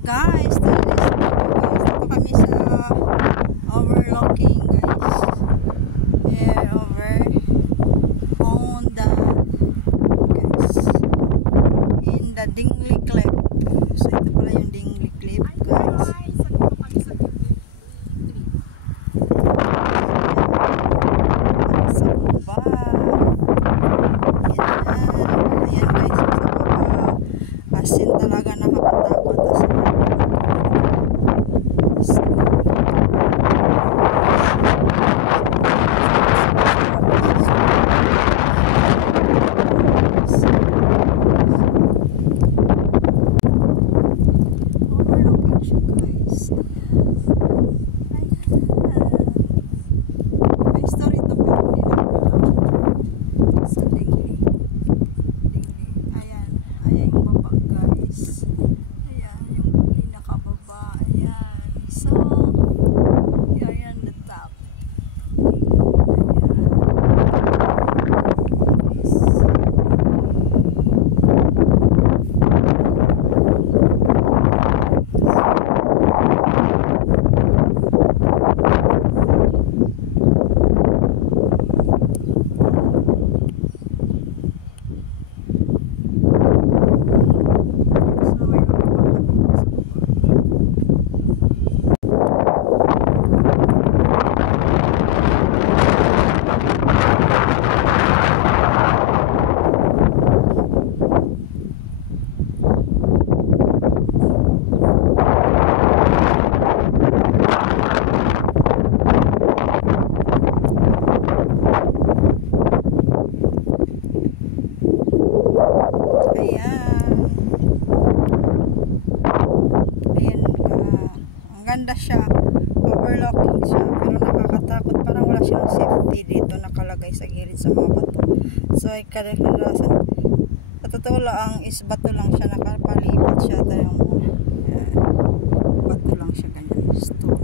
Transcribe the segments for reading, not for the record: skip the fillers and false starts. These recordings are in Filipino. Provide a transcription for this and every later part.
Guys, dito kami sa overlooking, guys. Here, over on the, guys, in the Dingley Cliff. So, ito pala yung Dingley Cliff, guys. Sa baba. Ayan, guys, sa baba. As in talaga nakakatakot. Ganda siya, overlooking siya, pero nakakatakot, parang wala siyang safety dito nakalagay sa gilid sa mga bato. So ay kadalasan totoo lang is bato lang siya, nakapalibot siya tayong bato lang siya, ganyan, stone.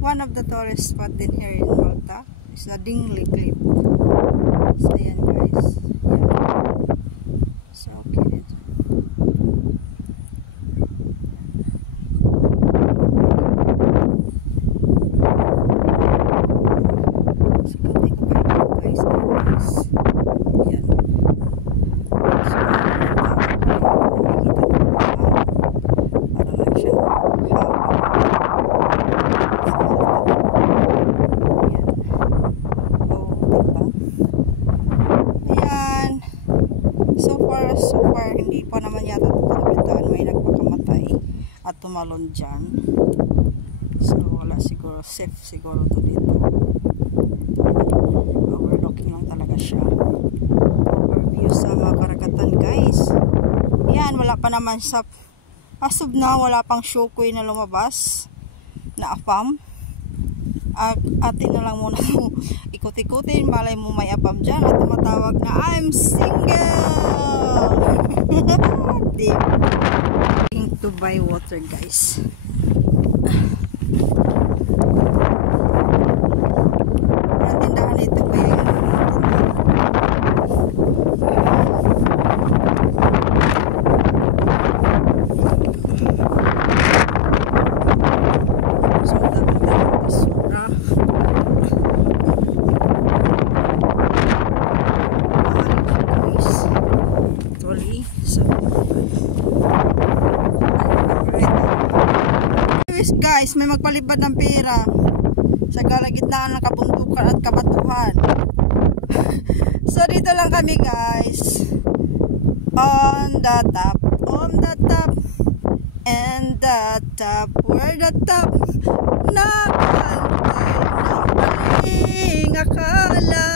One of the tourist spot din here in Malta is the Dingley Cliff. So ayan, guys, yeah. So okay, so far hindi pa naman yata tutupitan, may nagpakamatay at tumalon dyan. So wala siguro, safe siguro to dito. Overlooking lang talaga siya. Overview sa mga karagatan, guys. Yan, wala pa naman sa asub na, wala pang shukoy na lumabas na apam. Atin na lang muna ikot-ikutin, malay mo may apam dyan at tumatawag na I'm single. To buy water, guys. Ang tindahan ito ba yung guys, may magpalipad ng pera sa kalagitnaan ng kabundukan at kabatuhan. So dito lang kami, guys, on the top, and the top, where the top nakantay ng paling akala,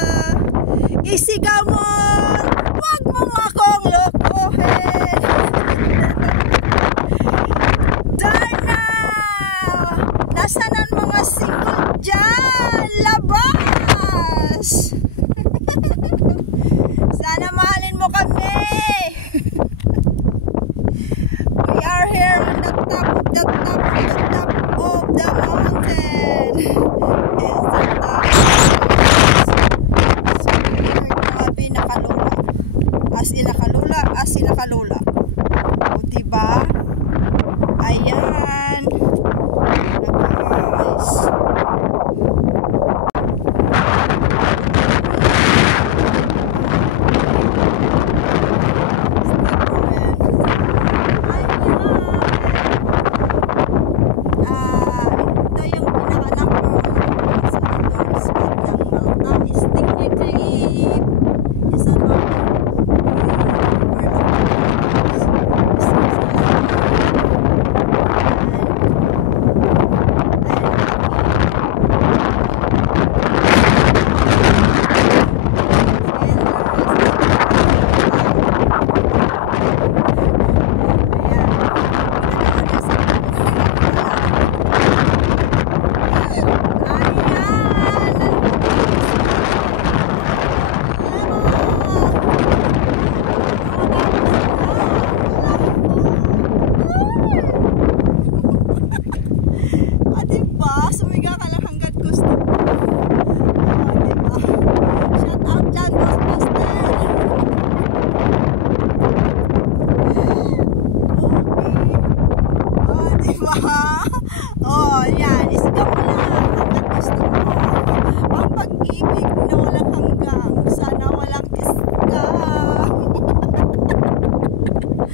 isigamon, wag mo akong lokohin. Nasaan ang mga single dyan? Labas! Sana mahalin mo kami! We are here on the top of the mountain. Yes, the top. So, grabe, nakaluma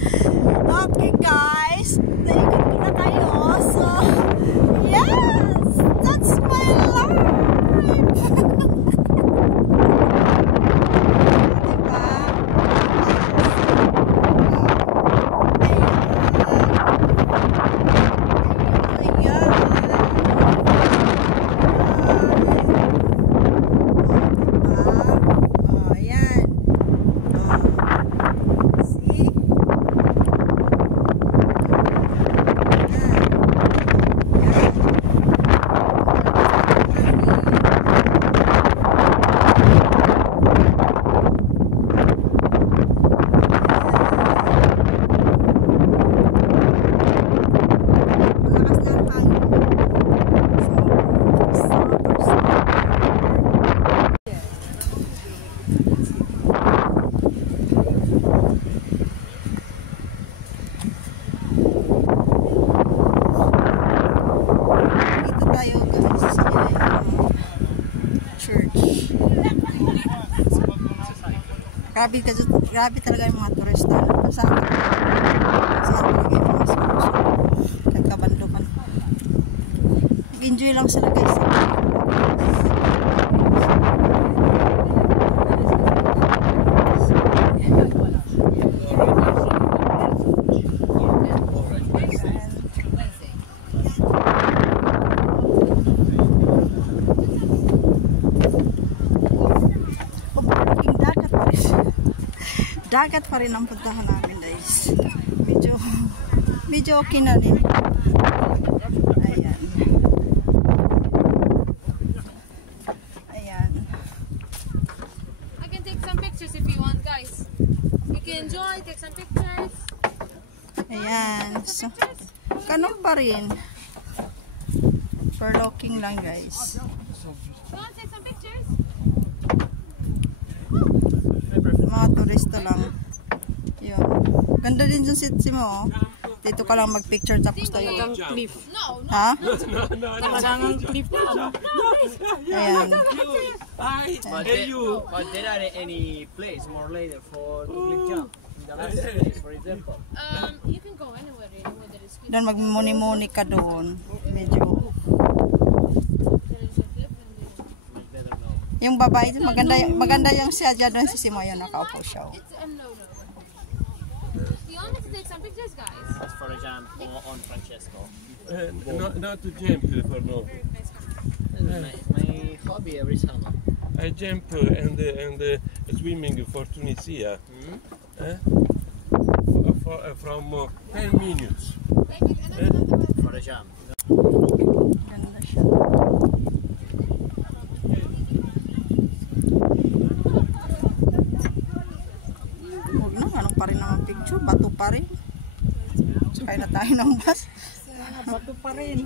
Okay guys, naikot ko na kayo. So, yes! That's my life! Grabe talaga yung mga turista. Saan talaga yung mga sumusunod. Nagkabandukan. Nag-enjoy lang sila guys. Dagat pa rin ang puntahan namin guys. Medyo okay na rin. Ayan. Ayan. I can take some pictures if you want guys. You can enjoy, take some pictures. Ayan. So, ganun pa rin. Perlocking lang guys. You want to take some pictures? Mga turista lang. Yun. Ganda din yung sitsi mo. Dito ka lang mag-picture tapos tayo. Cliff. No, no. Ha? Talagang cliff. Ayan. But there are any place more later for to cliff jump. In the last place, for example. You can go anywhere really, there is cliff. Doon magmuni-muni ka doon. Medyo. There is a cliff and there. Yung babae, maganda yung siya dyan doon si Simoy yung nakaupo siya. It's no. You want me to take some pictures guys? As for a jump on Francesco. Not to jump for no. It's my hobby every summer. I jump and swimming for Tunisia. From 10 minutes. For a jump. Ganda siya. Huwag na, anong pa rin naman picture? Bato pa rin. Sakay na tayo ng bus. Bato pa rin.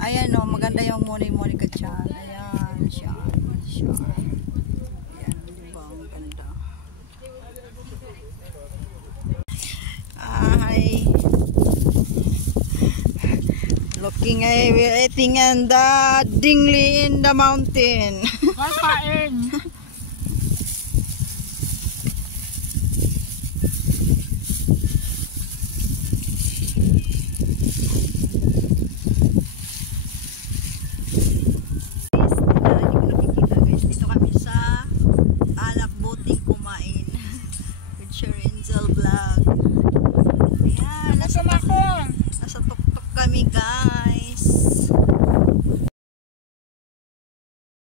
Ayan o, maganda yung muni-muni ka dyan. Ayan, siya. Ayan, diba? Ang ganda. Hi. Looking waiting and the dingly in the mountain. Kain. Dito kami sa Alak Boating kumain with Sherenzel Vlog. Ayan, nasa tuktok kami guys.